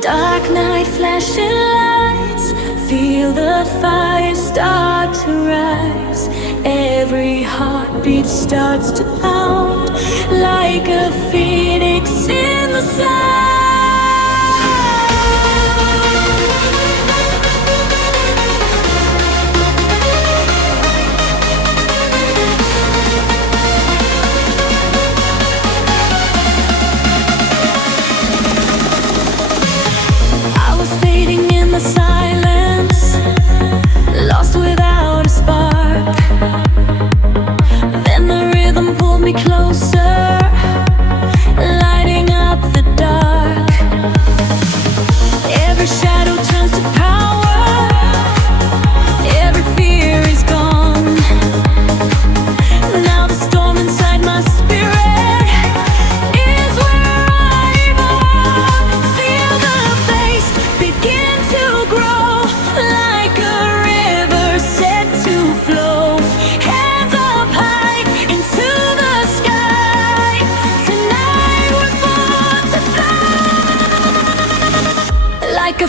Dark night flashing lights, feel the fire start to rise. Every heartbeat starts to pound like a phoenix in the sun. Silence, lost without a spark. Then the rhythm pulled me closer, lighting up the dark. Every shadow turns to power, every fear is gone. Now the storm inside my spirit is where I belong. Feel the bass begin to grow like a river set to flow. Hands up high into the sky. Tonight we're born to fly like a